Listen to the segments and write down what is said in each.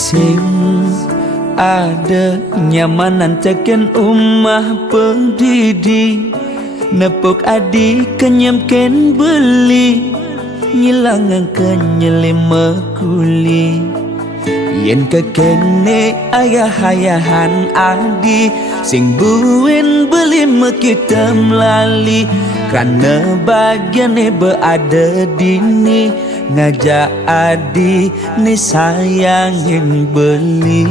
Sing ada nyamanan tekan umah pendidi nepok adi kenyamken beli ngilangan kenyelima kuli yen kekene ayah-ayahan adi sing buin beli kita melali karena bagiannya berada dini ngajak adi ni sayangin beli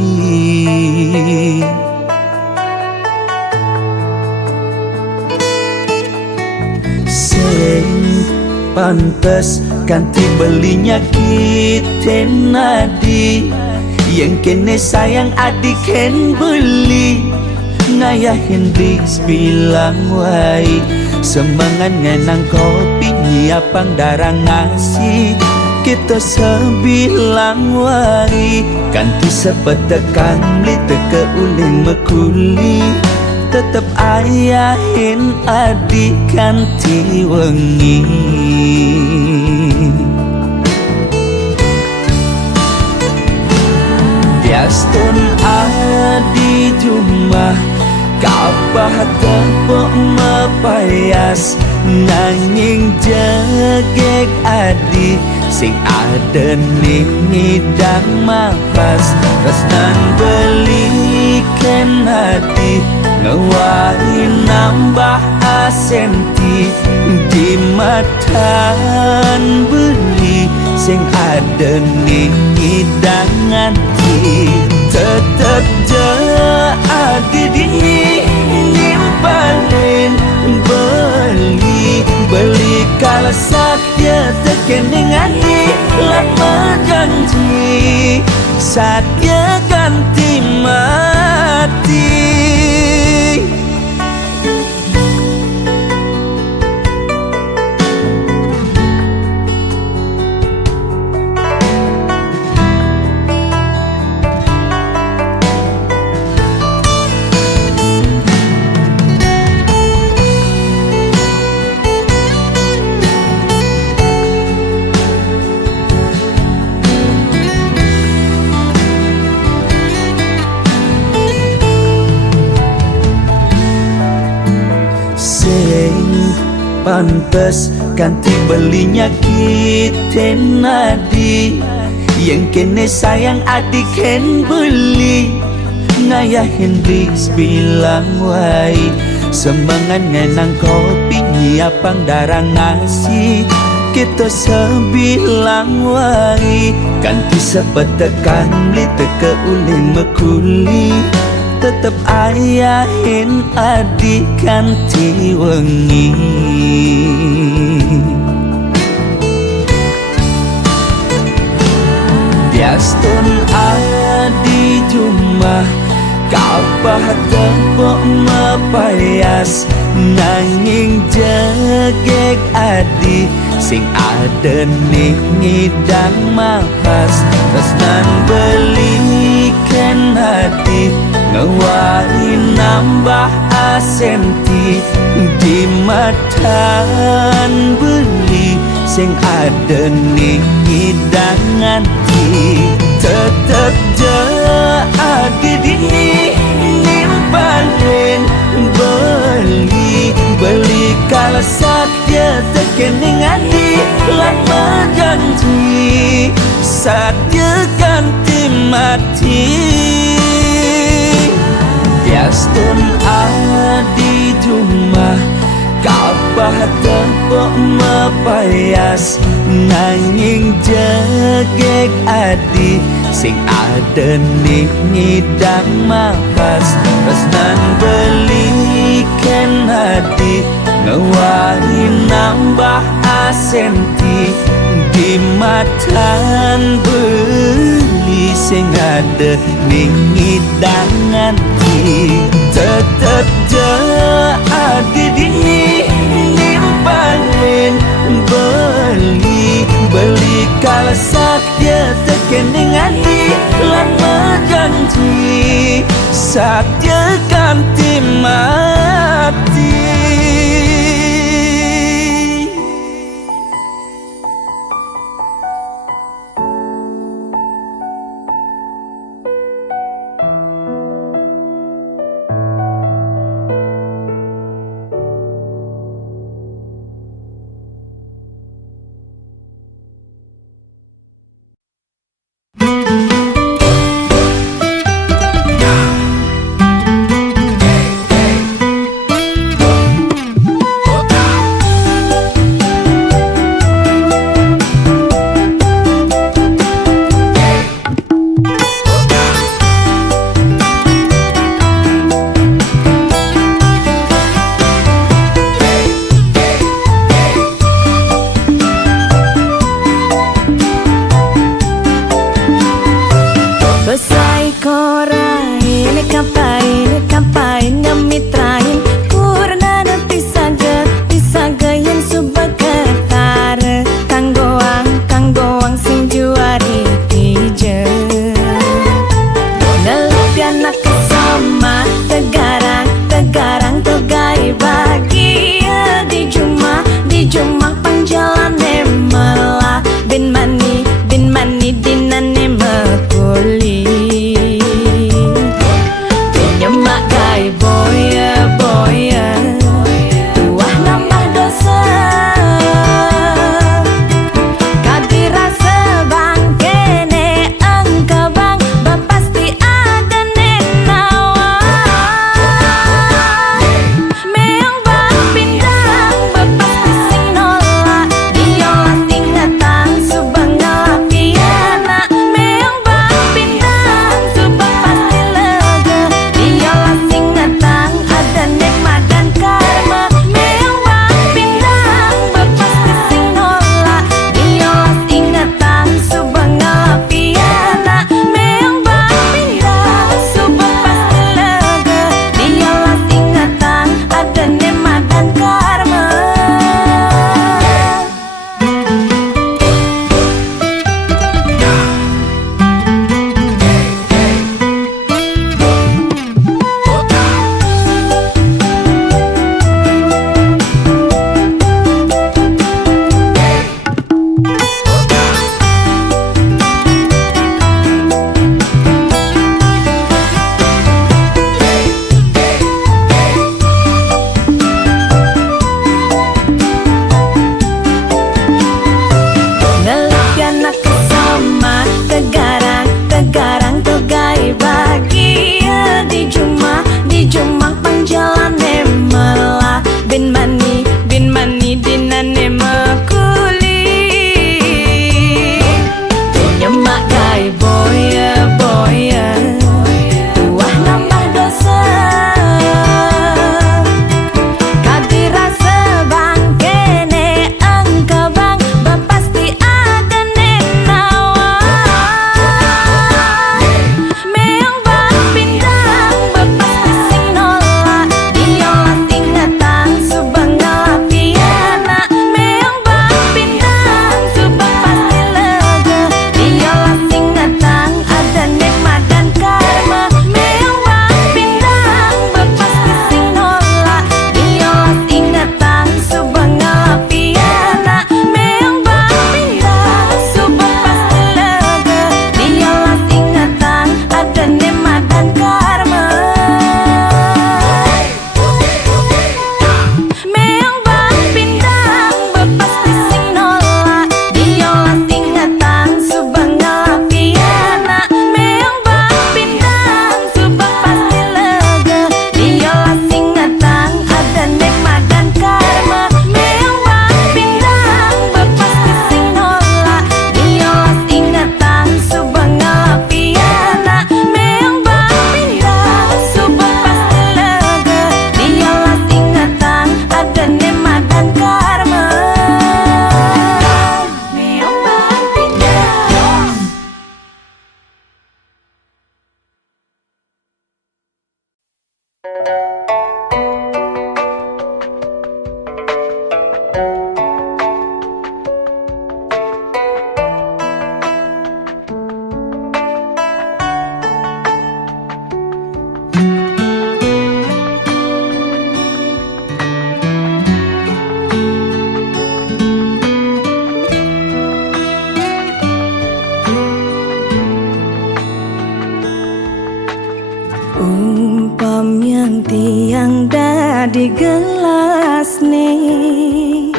sing pantes ganti belinya kita nadi yang kene sayang adi ken beli ngayahin bis bilang wai semangat ngenang kopi nyiapang darah ngasih kita sebilang wai ganti sepetekan beli teke uling mekuli tetep ayahin adik ganti wengi biastun adi jumlah kapah tepuk mepayas nanging jegek adi sing ada nih ngidang mapas resnan belikan hati ngewari nambah asenti di matan beli sing ada nih ngidangan tetep adi dini nimpalin beli kalau sakya tekening adi lama janji sakya ganti mati pantes ganti belinya kita nadi yang kene sayang adik ken beli ngayahin bis bilang wai semangat ngenang kopi nyiapang darah ngasih kita sebilang wai ganti sepetekan beli teke uling mekuli tetep ayahin adik ganti wengi biastun adi jumlah kapah tepuk mepayas nanging jegek adi sing ada nih ngidang mapas resnan belikan hati ngewari nambah asenti di matan beli sing ada nih hidangan tetep adi dini nimpalin beli kalau sakya tekening adi lama janji sakya ganti mati biastun adi jumlah kapah tepuk mepayas nanging jegek adi sing ada nih ngidang mapas resnan belikan hati ngewari nambah asenti di matan beli sing ada nih ngidangan tetep adi dini nimpalin beli kalau sakya tekening adi lama janji sakya ganti mati Ai boya boya tuah nambah dosa kadira sebang kene engkau bang bapasti ada nenawa meong bang pindang bapasti sing nolak diolah tingatan subang ngelapiana meong bang pindang subang pasti lega diolah tingatan ada nikmat dan karma meong bang pindang bapasti sing nolak diolah tingatan subang ngelapiana meong bang pindang subang pasti lega diolah tingatan ada nikmat dan karma meong bang pindang bapasti sing nolak diolah tingatan subang ngelapiana meong bang pindang subang pasti lega diolah tingatan ada nikmat dan karma meong bang pindang bapasti sing nolak diolah tingatan subang ngelapiana meong bang pindang subang pasti lega diolah tingatan ada nikmat dan karma meong bang pindang. Umpam yang tiang di gelas nih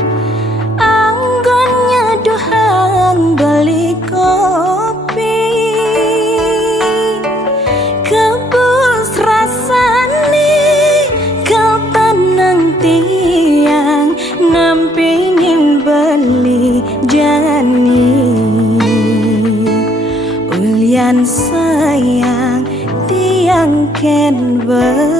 anggonnya dohang beli kopi kebus rasane kau tenang tiang nampingin beli jani ulian sayang tiang ken beli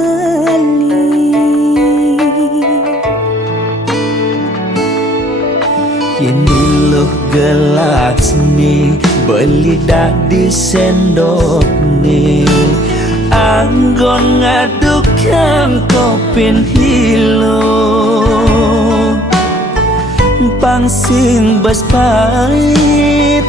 Ini loh gelas nih beli dah di sendok nih anggon ngadukan kopin hilo pangsing bas pahit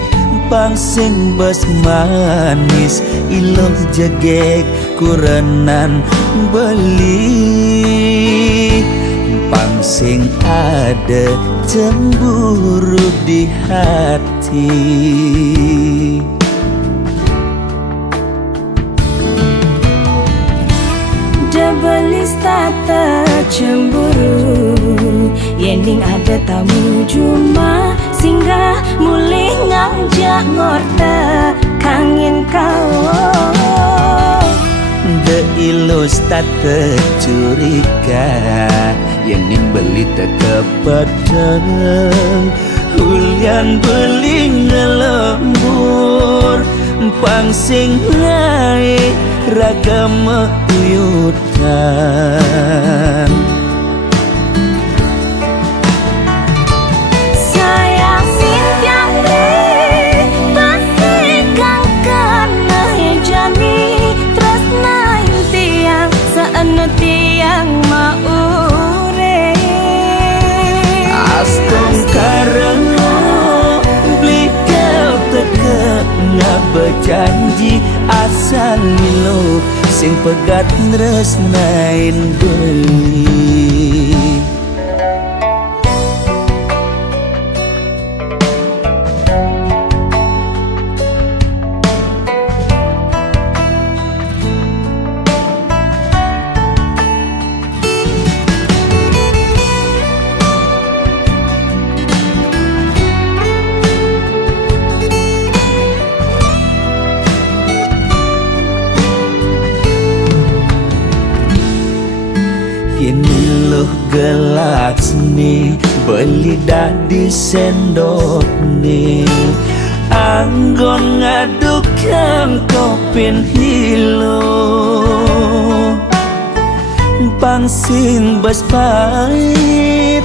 pangsing bas manis iloh jegek kurenan beli pangsing ada cemburu di hati Debelis tata cemburu Yening ada tamu juma Singgah mulih ngajak ngorta Kangin kau De ilus tata curiga Yening beli tekepedeng Hulian beli ngelembur Pangsing naik ragam uyutan Sayang simpiang deh pasti kang kena jani tresna tiang saeno tiang maure Astong karena beli kau teka ngabejanji asal lo sing pegat nresnain beli Ini loh gelas nih beli dah di sendok nih anggon ngaduk kang kau penhilo pangsing bas pahit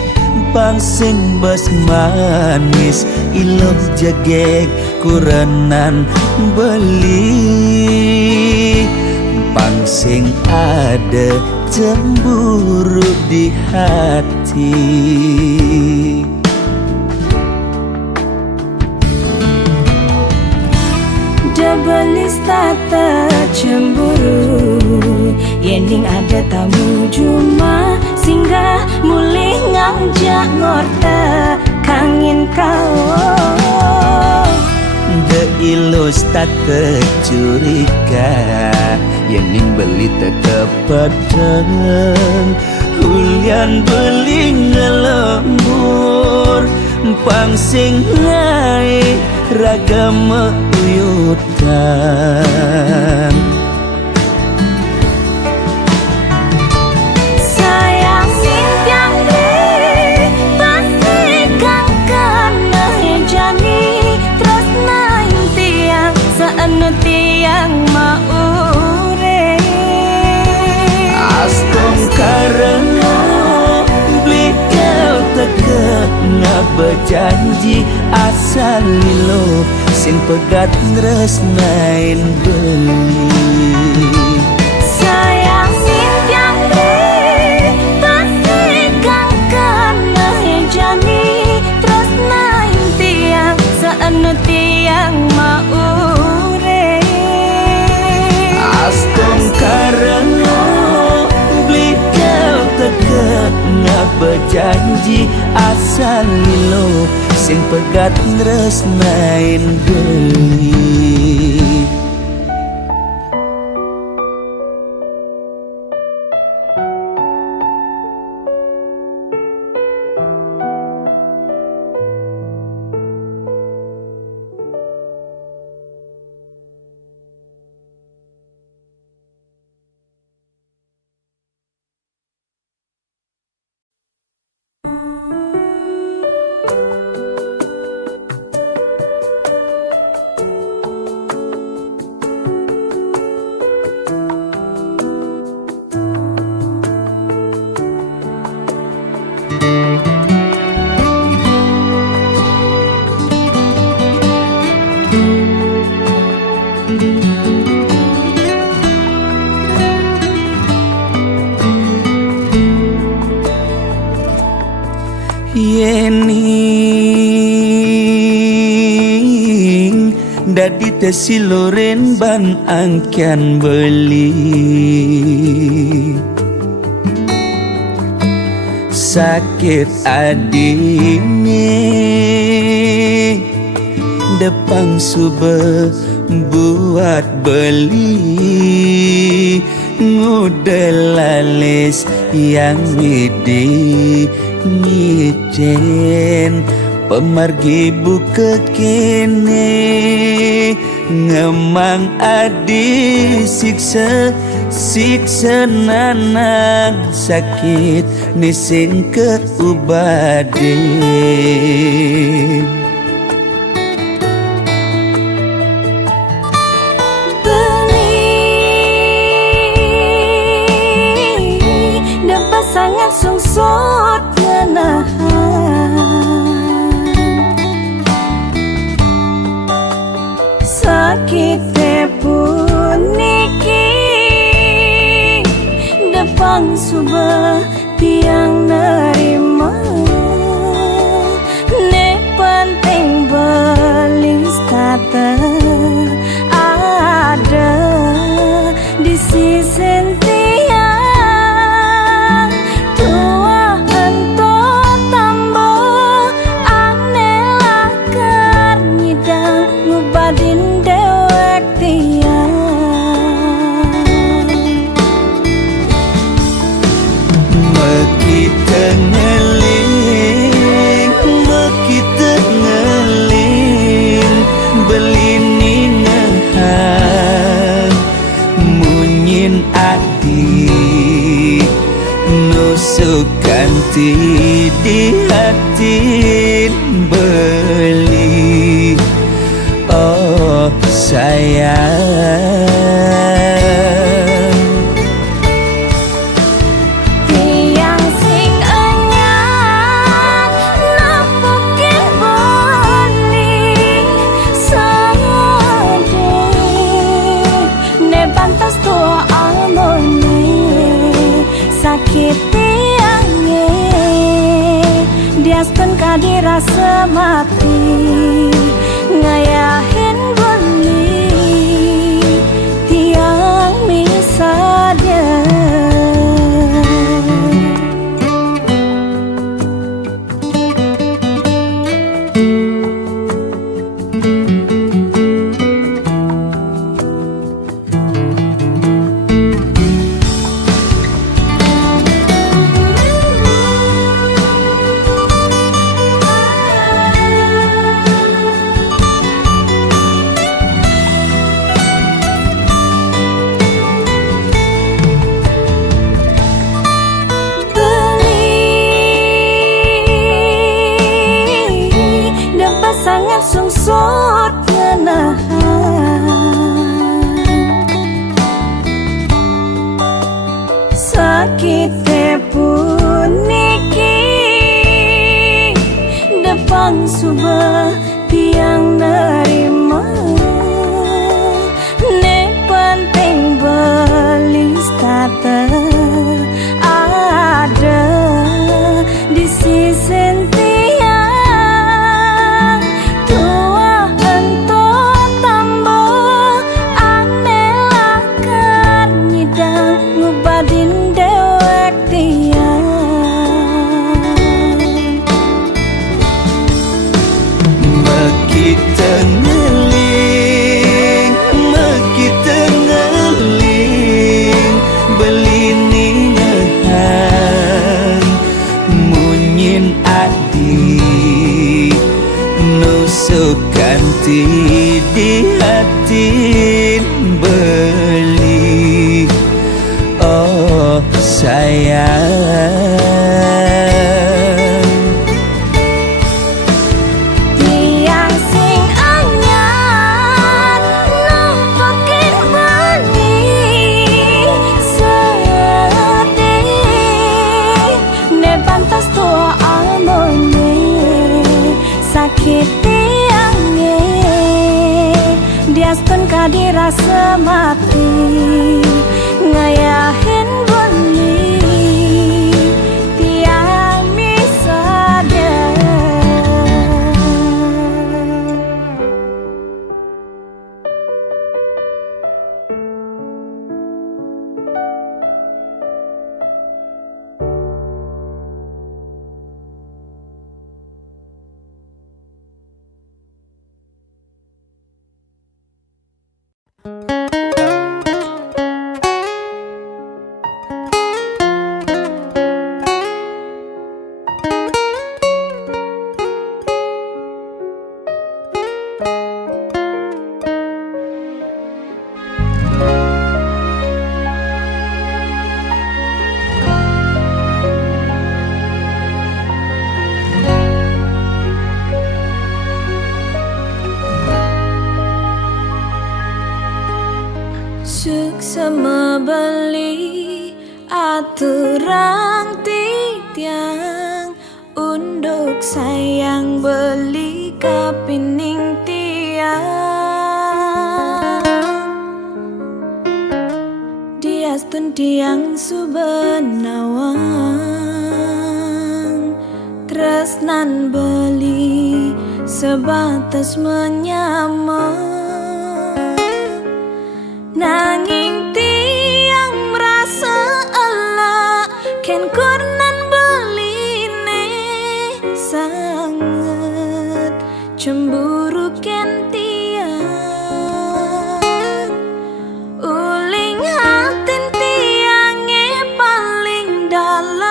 pangsing bas manis ilok jageg kuranan beli pangsing ada cemburu di hati Dabelis tata cemburu Yending ada tamu juma Singgah mulih ngajak ngorta Kangin kau The ilus tata curiga Yending beli tekepadang Hulian beli ngelembur pangsing ngai ragam uyutan Sayang simpiang di pasti kang kena jani terus naik tiang seanu tiang maure Astong karena beli kau teka berjanji asal lilo sing pegat nresnain beli Sayang simpiang di pasti kang kena jani terus naik tiang seanu tiang maure Astong karena beli kau teka berjanji asal lilo sing pegat nresnain beli Yening dadi tesiloren ban angkian beli sakit adine depang sube buat beli ngudelalis yang widi ngicen pemargi buka kene ngemang adi siksa siksa nanang sakit nising ke ubade sangat sungsut ngenahan sakit pun niki depan subah tiang nerima ne penting belis tata ada di sisi ganti di hati beli oh sayang. Tiang sing anyar napukin beli sedih ne pantas tua amone sakit tiangnya diaskan kadirasa mati ngayahin beli tiang misalnya. Sangat sungsut ngenahan sakitnya pun niki depan subah tiang nerima ne penting beli starter ada di sisi ganti di hati beli oh sayang. Tiang sing anyar nampakin beli sedih ne pantas tua amone sakit diaskan kadirasa mati ngayahin beli tiang misalnya. Sama beli aturan titiang unduk sayang beli kapining tiang diastun tiang subenawang tresnan beli sebatas menyamar nanging tiang merasa Allah ken kurnan beline sangat cemburu ken tiang uling hatin tiange paling dalam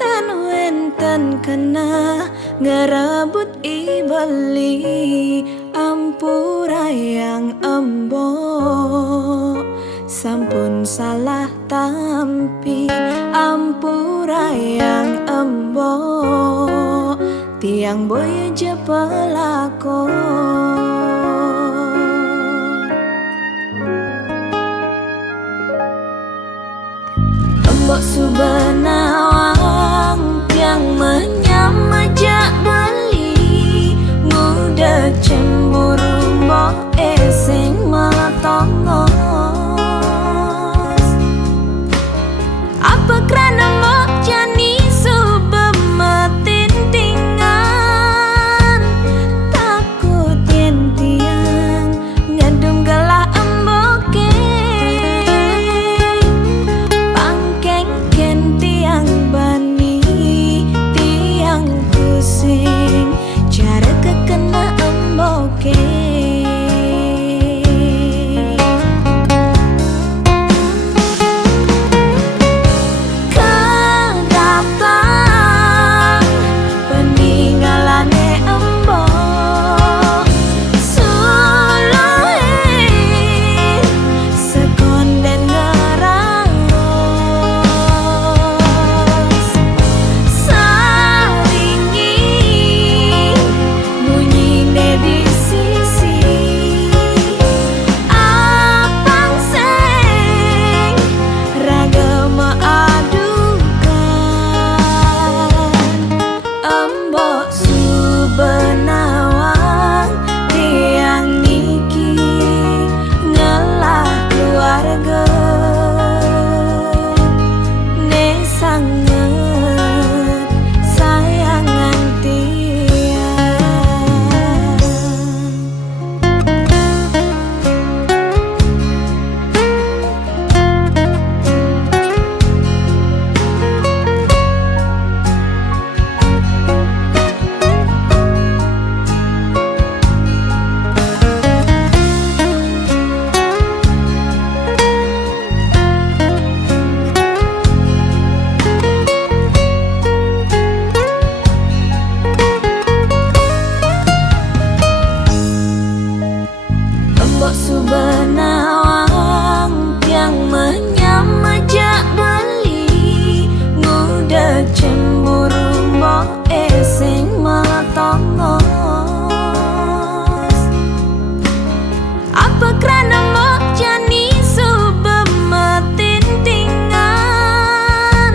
ten wenten kena ngerebut ibeli ampura yang embo sampun salah tampi ampura yang embo tiang boy je pelakon. Embok subenawang tiang menyamajak beli, muda cemburu mbok esing metongos. Apa kerana mbok jani subemetin tingan, takut yen tiang ngedum gelah emboke. Pangkeng ken tiang bani, tiang pusing, cara kekena emboke. Subenawang tiang menyamajak beli, muda cemburu mbok esing metongos. Apa kerana mbok jani subemetin tingan,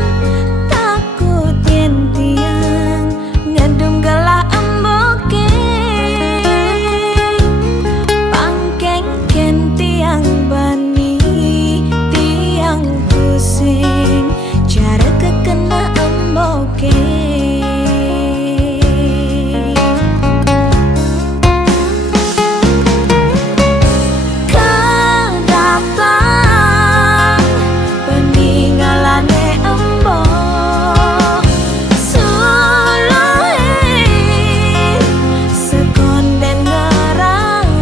takut yen tiang ngedum gelah emboke. Pangkeng ken tiang bani, tiang pusing, cara kekena emboke. Kedatang peninggalane embok, suluhin sekonden ngeraos.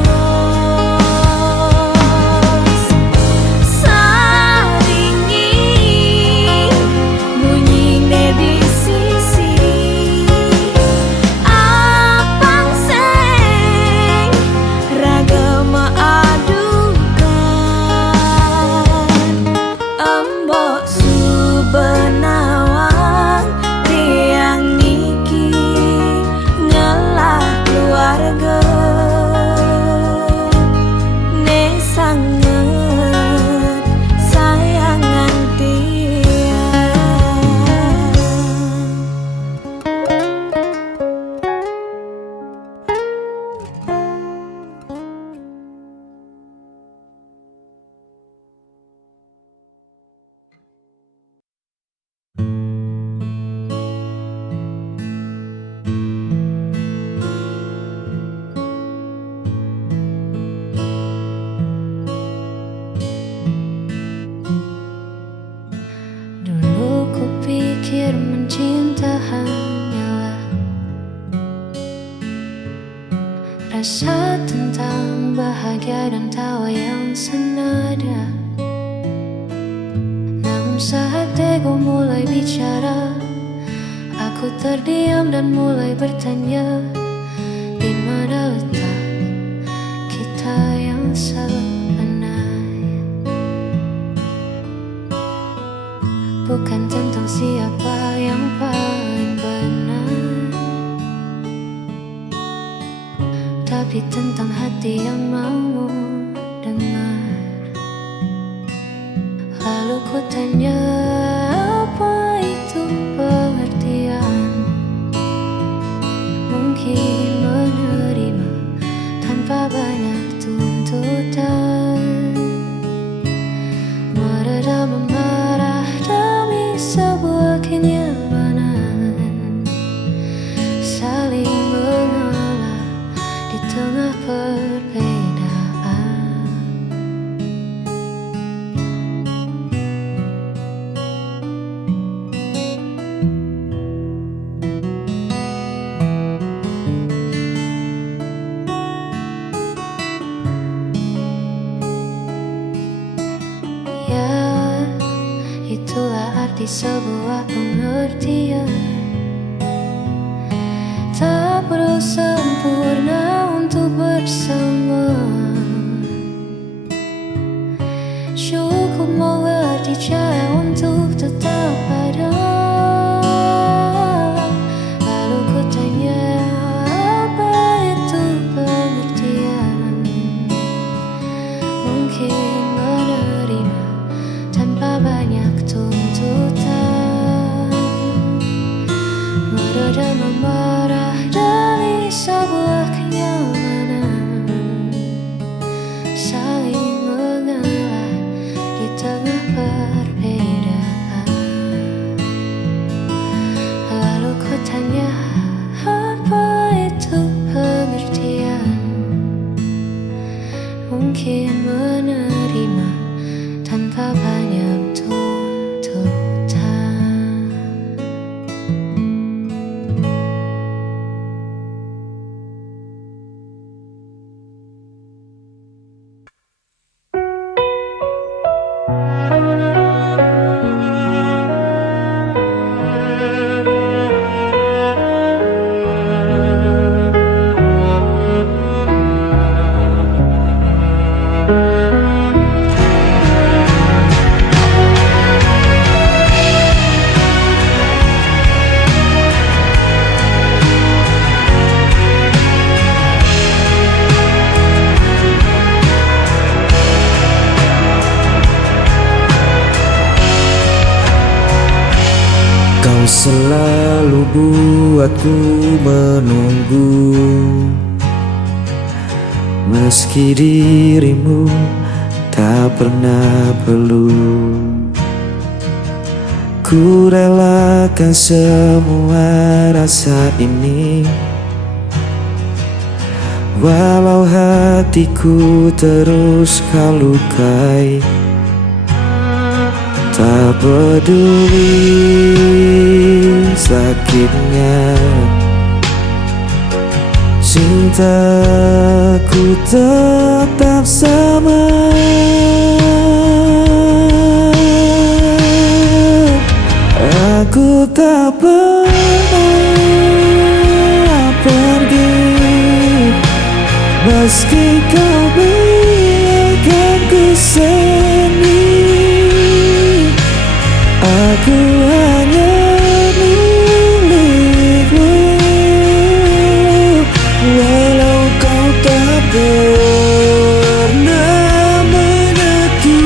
Saringi bunyine di sisi, apang seng raga maadukan. Embok subenawang tiang niki ngelah keluarga, ne sangat sayangan tiang. Dulu ku pikir mencinta hanyalah rasa tentang bahagia dan tawa yang senada. Namun saat ego mulai bicara, aku terdiam dan mulai bertanya, di mana letak kita yang sebenarnya. Bukan tentang siapa yang paling benar, hati yang mau dengar. Lalu ku tanya, apa itu pengertian? Mungkin menerima tanpa banyak tuntutan, meredam amarah demi sebuah kenyamanan, saling mengalah di tengah perbedaan. Ya, itulah arti sebuah pengertian. Tak perlu sempurna untuk bersama, cukup mengerti cara untuk tetap ada. Lalu ku tanya, apa itu pengertian? Mungkin menerima tanpa banyak tuntutan, meredam amarah demi sebuah kenyamanan, saling mengalah di tengah perbedaan. Lalu ku tanya, apa itu pengertian? Mungkin menerima tanpa banyak tuntutan. Kau selalu buatku menunggu, meski dirimu tak pernah perlu. Ku relakan semua rasa ini, walau hatiku terus kau lukai. Tak peduli sakitnya, cintaku tetap sama. Aku tak pernah pergi, meski kau biarkan ku sendiri. Aku hanya milikmu, walau kau tak pernah menentu.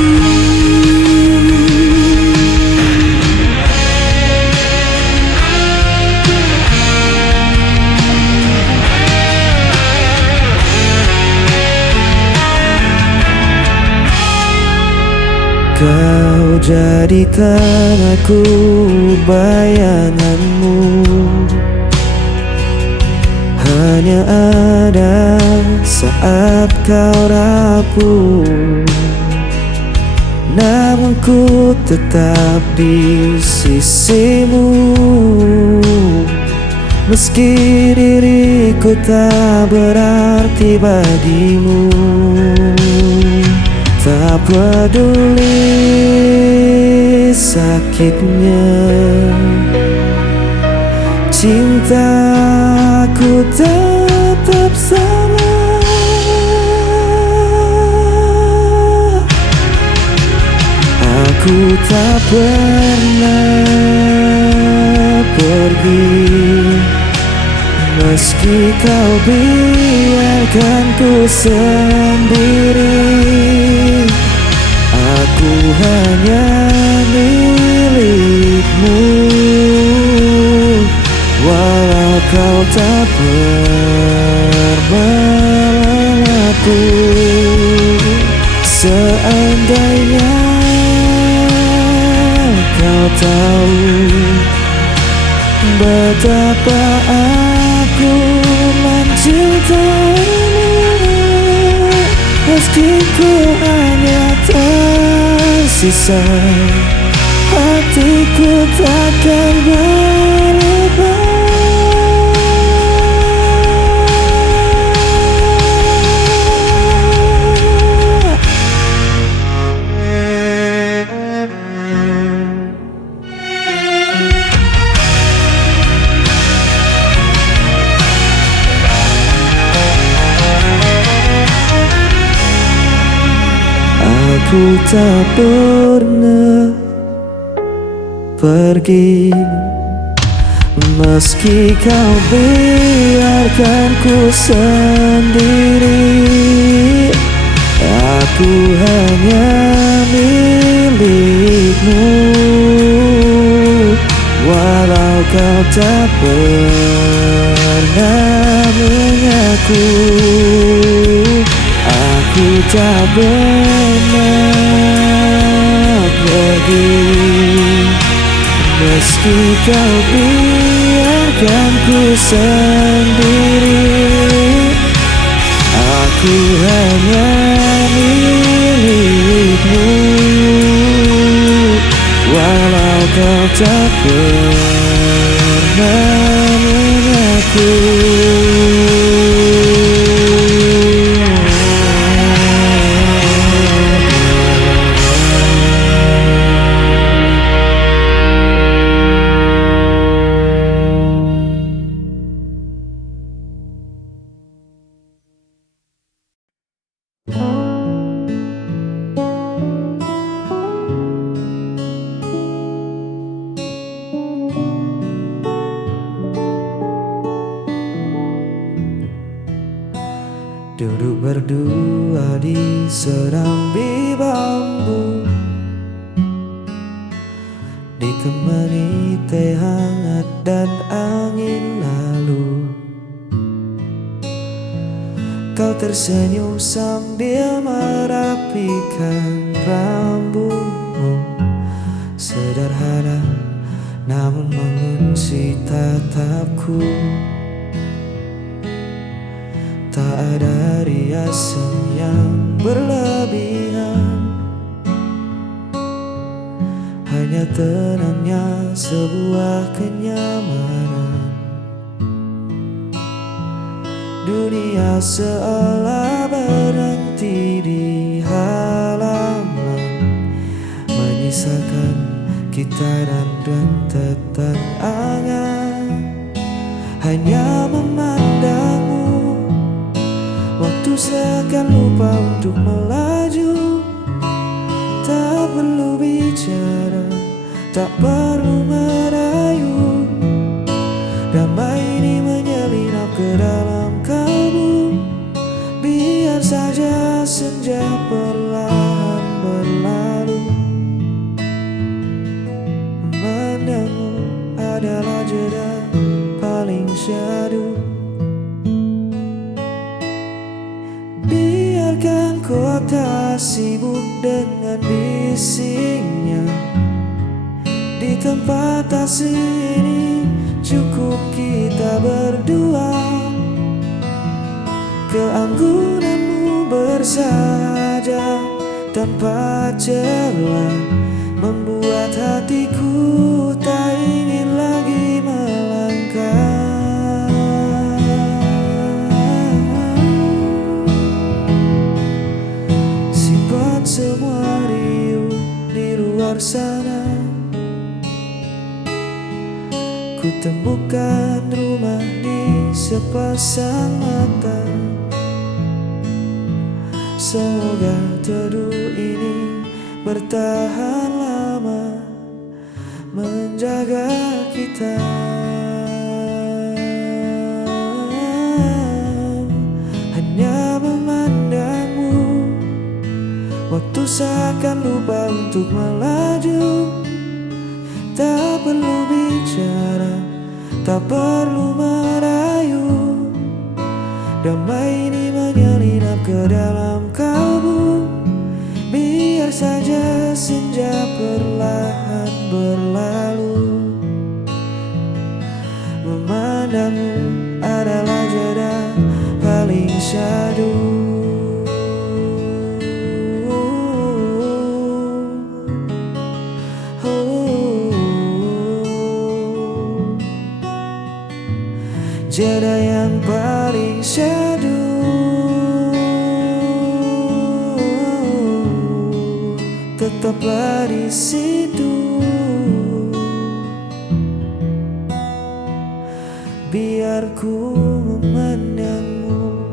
Kau jadi tanahku, bayanganmu hanya ada saat kau rapuh. Namun ku tetap di sisimu, meski diriku tak berarti bagimu. Tak peduli sakitnya, cintaku tetap sama. Aku tak pernah pergi, Meski kau biarkan ku sendiri, aku hanya milikmu. Walau kau tak pernah aku, seandainya kau tahu betapa aku mencintaimu. Meski ku hanya tersisa, hatiku takkan berubah. Aku tak pernah pergi, meski kau biarkan ku sendiri. Aku hanya milikmu, walau kau tak pernah mengaku. Aku tak pernah pergi, meski kau biarkan ku sendiri. Aku hanya milikmu, walau kau tak pernah mengaku. Duduk berdua di serambi bambu, ditemani teh hangat dan angin lalu. Kau tersenyum sambil merapikan rambutmu, sederhana namun mengunci tatapku. Tak ada riasan yang berlebihan, hanya tenangnya sebuah kenyamanan. Dunia seolah berhenti di halaman, menyisakan kita dan rentetan angan. Hanya memandangmu, waktu seakan lupa untuk melaju. Tak perlu bicara, tak perlu merayu. Damai ini menyelinap ke dalam kalbu. Biar saja senja perlahan berlalu. Memandangmu adalah jeda paling syahdu. Biarkan kota sibuk dengan bisingnya. Di tempat asing ini cukup kita berdua. Keanggunanmu bersahaja tanpa celah, membuat hatiku tak ingin lagi melangkah. Simpan semua riuh di luar sana. Ku temukan rumah di sepasang mata. Semoga teduh ini bertahan lama, menjaga kita. Takkan lupa untuk melaju. Tak perlu bicara, tak perlu merayu. Damai ini menyelinap ke dalam kalbu. Biar saja senja perlahan berlalu. Memandangmu adalah jeda paling syahdu. Jeda yang paling syahdu. Tetaplah di situ. Biar ku memandangmu.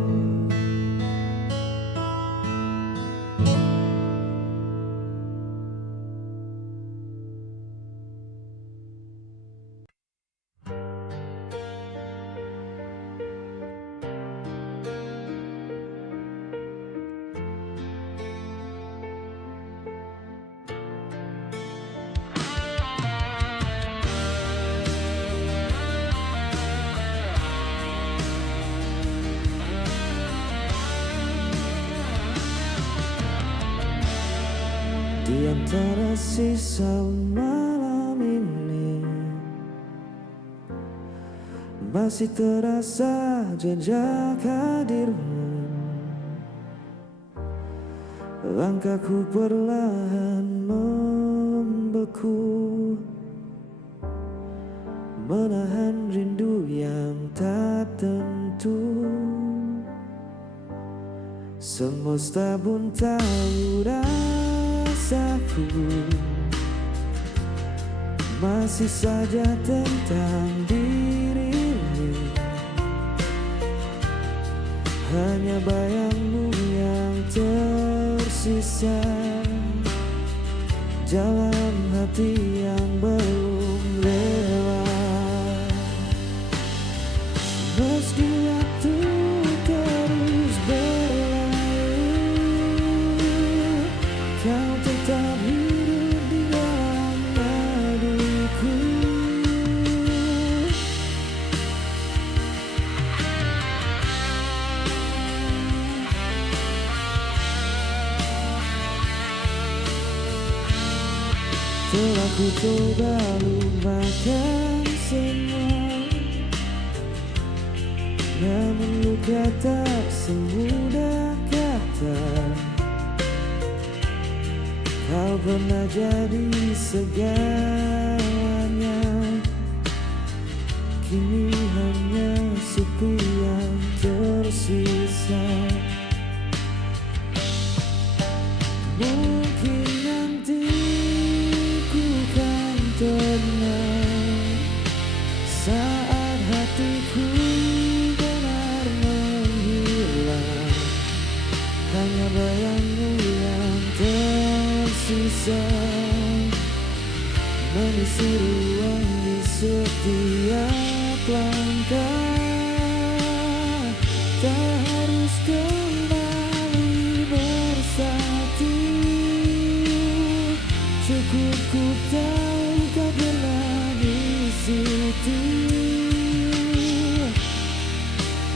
Di antara sisa malam ini masih terasa jejak hadirmu. Langkahku perlahan membeku, menahan rindu yang tak tentu. Semesta pun tahu rasaku masih saja tentang dirimu. Hanya bayangmu yang tersisa, jalan hati yang belum lewat. Meski waktu terus berlalu, kau tetap hidup di dalam nadiku. Telah ku coba lupakan semua, namun luka tak semudah kata. Kau pernah jadi segalanya, kini hanya sepi yang tersisa. Mungkin nanti ku kan tenang saat hatiku benar menghilang. Hanya bayangmu yang tersisa mengisi ruang di setiap langkah. Tak harus kembali bersatu, cukup ku tahu kau pernah di situ.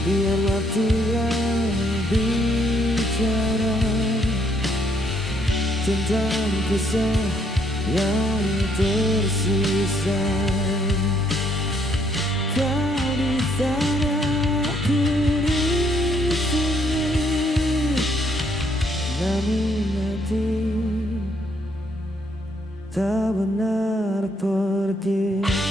Biar waktu yang bicara tentang kisah yang tersisa. Kau di sana, aku di sini, namun hati tak benar pergi.